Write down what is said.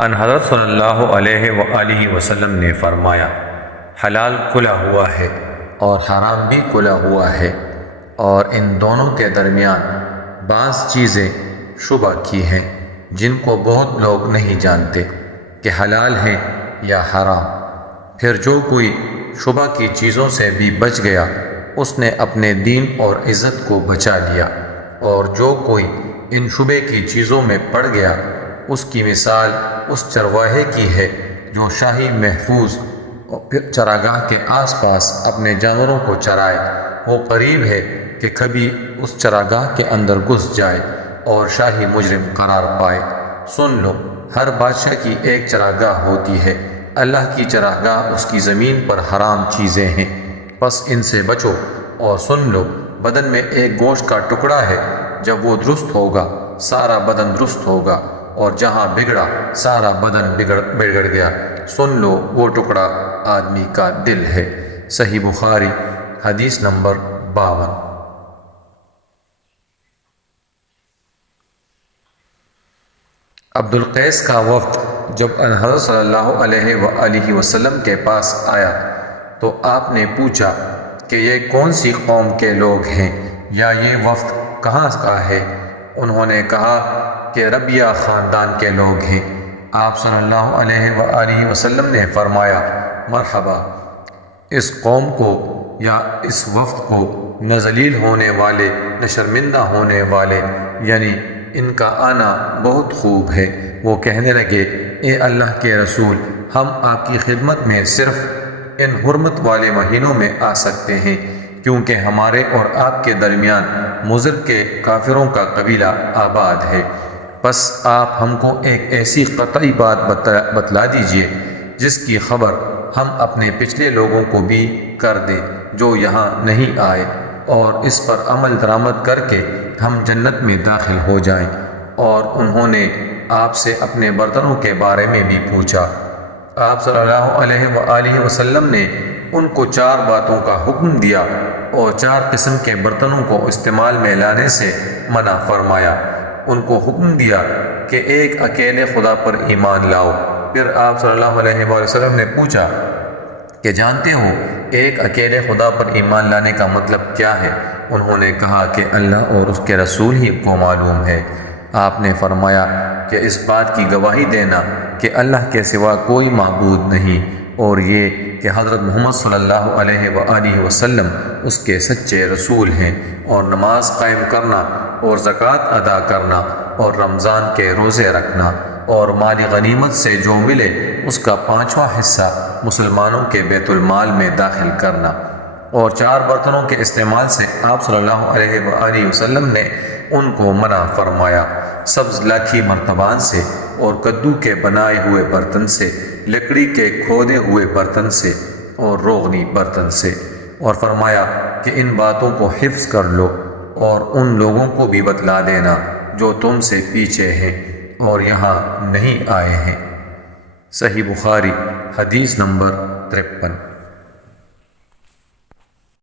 ان حضرت صلی اللہ علیہ وآلہ وسلم نے فرمایا، حلال کھلا ہوا ہے اور حرام بھی کھلا ہوا ہے، اور ان دونوں کے درمیان بعض چیزیں شبہ کی ہیں جن کو بہت لوگ نہیں جانتے کہ حلال ہیں یا حرام۔ پھر جو کوئی شبہ کی چیزوں سے بھی بچ گیا اس نے اپنے دین اور عزت کو بچا لیا، اور جو کوئی ان شبے کی چیزوں میں پڑ گیا اس کی مثال اس چرواہے کی ہے جو شاہی محفوظ چراگاہ کے آس پاس اپنے جانوروں کو چرائے۔ وہ قریب ہے کہ کبھی اس چراگاہ کے اندر گھس جائے اور شاہی مجرم قرار پائے۔ سن لو، ہر بادشاہ کی ایک چراگاہ ہوتی ہے، اللہ کی چراگاہ اس کی زمین پر حرام چیزیں ہیں، پس ان سے بچو۔ اور سن لو، بدن میں ایک گوشت کا ٹکڑا ہے، جب وہ درست ہوگا سارا بدن درست ہوگا، اور جہاں بگڑا سارا بدن بگڑ گیا۔ سن لو، وہ ٹکڑا آدمی کا دل ہے۔ صحیح بخاری حدیث نمبر 52۔ عبد القیس کا وفد جب حضرت صلی اللہ علیہ وآلہ وسلم کے پاس آیا تو آپ نے پوچھا کہ یہ کون سی قوم کے لوگ ہیں یا یہ وفد کہاں کا ہے؟ انہوں نے کہا کہ ربیہ خاندان کے لوگ ہیں۔ آپ صلی اللہ علیہ وآلہ وسلم نے فرمایا، مرحبا، اس قوم کو یا اس وفد کو نہ ذلیل ہونے والے نہ شرمندہ ہونے والے، یعنی ان کا آنا بہت خوب ہے۔ وہ کہنے لگے، اے اللہ کے رسول، ہم آپ کی خدمت میں صرف ان حرمت والے مہینوں میں آ سکتے ہیں، کیونکہ ہمارے اور آپ کے درمیان مضر کے کافروں کا قبیلہ آباد ہے۔ بس آپ ہم کو ایک ایسی قطعی بات بتلا دیجئے جس کی خبر ہم اپنے پچھلے لوگوں کو بھی کر دیں جو یہاں نہیں آئے، اور اس پر عمل درآمد کر کے ہم جنت میں داخل ہو جائیں۔ اور انہوں نے آپ سے اپنے برتنوں کے بارے میں بھی پوچھا۔ آپ صلی اللہ علیہ وآلہ وسلم نے ان کو 4 باتوں کا حکم دیا اور 4 قسم کے برتنوں کو استعمال میں لانے سے منع فرمایا۔ ان کو حکم دیا کہ ایک اکیلے خدا پر ایمان لاؤ۔ پھر آپ صلی اللہ علیہ وآلہ وسلم نے پوچھا کہ جانتے ہو ایک اکیلے خدا پر ایمان لانے کا مطلب کیا ہے؟ انہوں نے کہا کہ اللہ اور اس کے رسول ہی کو معلوم ہے۔ آپ نے فرمایا کہ اس بات کی گواہی دینا کہ اللہ کے سوا کوئی معبود نہیں، اور یہ کہ حضرت محمد صلی اللہ علیہ وآلہ وسلم اس کے سچے رسول ہیں، اور نماز قائم کرنا اور زکوٰۃ ادا کرنا اور رمضان کے روزے رکھنا اور مال غنیمت سے جو ملے اس کا 5واں حصہ مسلمانوں کے بیت المال میں داخل کرنا۔ اور 4 برتنوں کے استعمال سے آپ صلی اللہ علیہ وآلہ وسلم نے ان کو منع فرمایا، سبز لاکھی مرتبان سے اور کدو کے بنائے ہوئے برتن سے، لکڑی کے کھودے ہوئے برتن سے اور روغنی برتن سے، اور فرمایا کہ ان باتوں کو حفظ کر لو اور ان لوگوں کو بھی بتلا دینا جو تم سے پیچھے ہیں اور یہاں نہیں آئے ہیں۔ صحیح بخاری حدیث نمبر 53۔